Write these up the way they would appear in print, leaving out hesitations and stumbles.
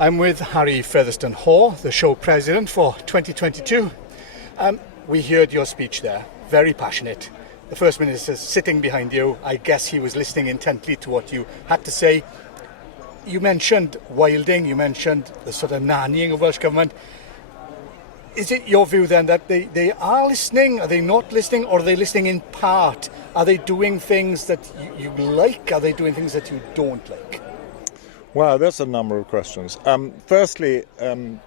I'm with Harry Featherstone-Haugh, the show president for 2022. We heard your speech there, very passionate. The First Minister sitting behind you, I guess he was listening intently to what you had to say. You mentioned wilding, you mentioned the sort of nannying of Welsh Government. Is it your view then that they are listening, are they not listening, or are they listening in part? Are they doing things that you like, are they doing things that you don't like? Wow, that's a number of questions. Firstly, the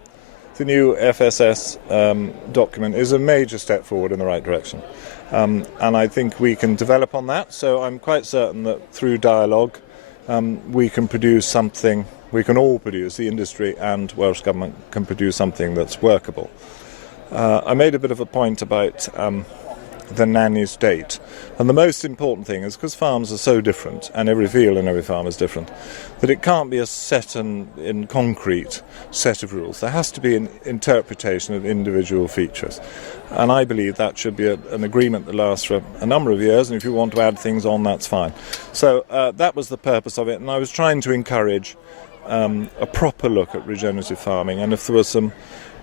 new FSS document is a major step forward in the right direction. And I think we can develop on that. So I'm quite certain that through dialogue, we can produce something, we can all produce, the industry and Welsh Government can produce something that's workable. I made a bit of a point about the nanny state. And the most important thing is, because farms are so different, and every field and every farm is different, that it can't be a set in concrete set of rules. There has to be an interpretation of individual features. And I believe that should be an agreement that lasts for a number of years, and if you want to add things on, that's fine. So that was the purpose of it, and I was trying to encourage a proper look at regenerative farming, and if there were some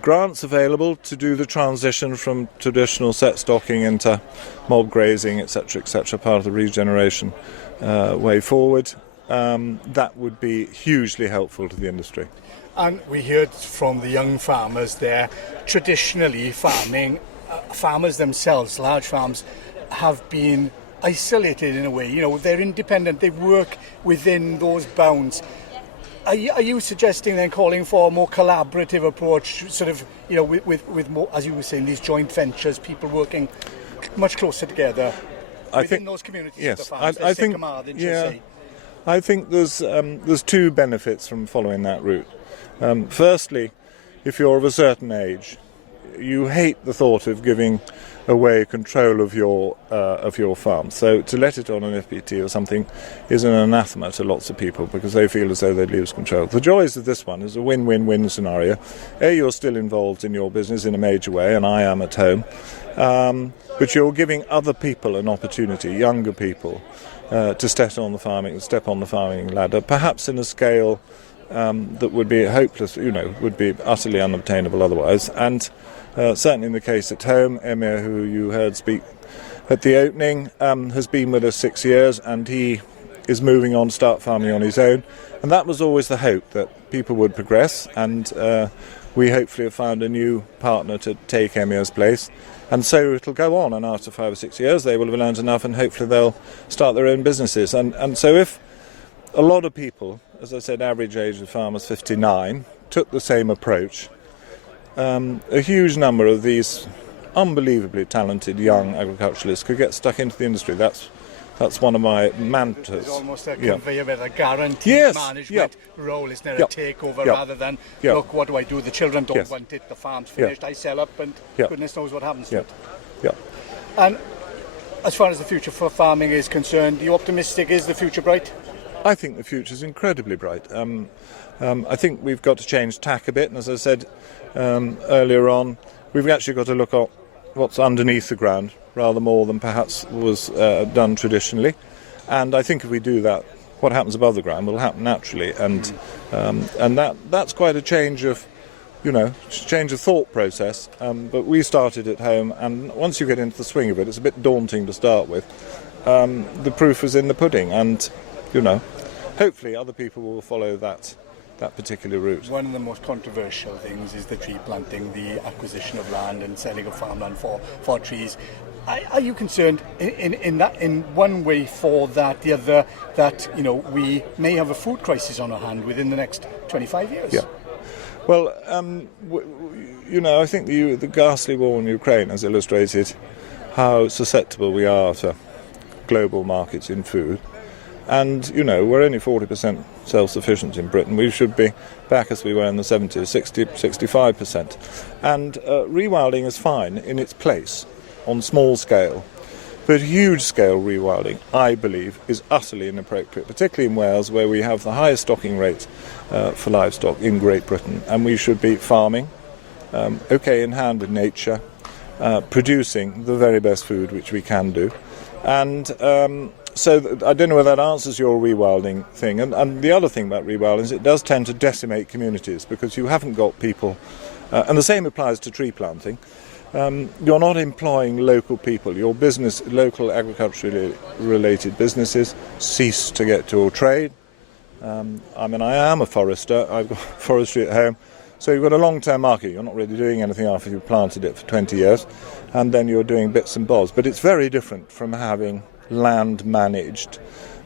grants available to do the transition from traditional set stocking into mob grazing, etc., part of the regeneration way forward, that would be hugely helpful to the industry. And we heard from the young farmers there, traditionally farming, farmers themselves, large farms, have been isolated in a way. You know, they're independent, they work within those bounds. Are you suggesting then calling for a more collaborative approach, sort of, you know, with more, as you were saying, these joint ventures, people working much closer together within those communities? Yes, I think. I think there's two benefits from following that route. Firstly, if you're of a certain age, you hate the thought of giving away control of your farm. So to let it on an FBT or something is an anathema to lots of people because they feel as though they lose control. The joys of this one is a win-win-win scenario. You're still involved in your business in a major way, and I am at home. But you're giving other people an opportunity, younger people, to step on the farming ladder, perhaps in a scale that would be hopeless, would be utterly unobtainable otherwise. And certainly in the case at home, Emir, who you heard speak at the opening, has been with us 6 years, and he is moving on to start farming on his own. And that was always the hope, that people would progress, and we hopefully have found a new partner to take Emir's place. And so it'll go on, and after 5 or 6 years they will have learned enough, and hopefully they'll start their own businesses. And so if a lot of people, as I said, average age of farmers 59, took the same approach, a huge number of these unbelievably talented young agriculturalists could get stuck into the industry. That's one of my mantras. It's almost a conveyor belt, a guaranteed management role, isn't it? A takeover rather than, look, what do I do? The children don't want it, the farm's finished, I sell up, and goodness knows what happens to it. And as far as the future for farming is concerned, are you optimistic? Is the future bright? I think the future is incredibly bright. I think we've got to change tack a bit, and as I said earlier on, we've actually got to look at what's underneath the ground rather more than perhaps was done traditionally. And I think if we do that, what happens above the ground will happen naturally, and that's quite a change of thought process. But we started at home, and once you get into the swing of it, it's a bit daunting to start with. The proof is in the pudding, and hopefully other people will follow that particular route. One of the most controversial things is the tree planting, the acquisition of land and selling of farmland for trees. Are you concerned in one way for that, the other that we may have a food crisis on our hand within the next 25 years? Yeah. Well, I think the ghastly war in Ukraine has illustrated how susceptible we are to global markets in food. And, we're only 40% self-sufficient in Britain. We should be back as we were in the 70s, 60, 65%. And rewilding is fine in its place on small scale. But huge-scale rewilding, I believe, is utterly inappropriate, particularly in Wales, where we have the highest stocking rate for livestock in Great Britain. And we should be farming, in hand with nature, producing the very best food which we can do. And I don't know whether that answers your rewilding thing. And the other thing about rewilding is it does tend to decimate communities because you haven't got people, and the same applies to tree planting. You're not employing local people. Your business, local agriculturally related businesses, cease to get to your trade. I mean, I am a forester. I've got forestry at home. So you've got a long-term market. You're not really doing anything after you've planted it for 20 years, and then you're doing bits and bobs. But it's very different from having land managed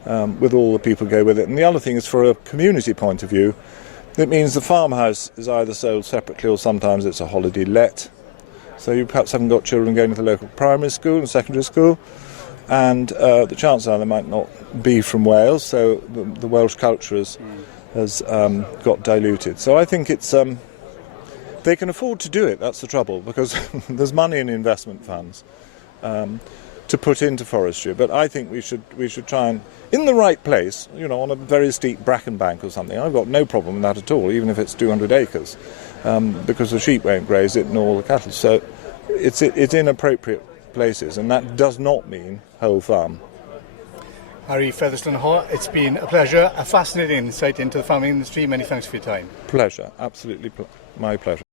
with all the people go with it. And the other thing is, for a community point of view, it means the farmhouse is either sold separately or sometimes it's a holiday let. So you perhaps haven't got children going to the local primary school and secondary school, and the chances are they might not be from Wales, so the Welsh culture has got diluted. So I think it's they can afford to do it. That's the trouble, because there's money in investment funds to put into forestry. But I think we should try and, in the right place, on a very steep bracken bank or something. I've got no problem with that at all, even if it's 200 acres, because the sheep won't graze it nor the cattle. So it's in appropriate places, and that does not mean whole farm. Harry Featherstone-Haugh, it's been a pleasure, a fascinating insight into the farming industry. Many thanks for your time. Pleasure, absolutely, my pleasure.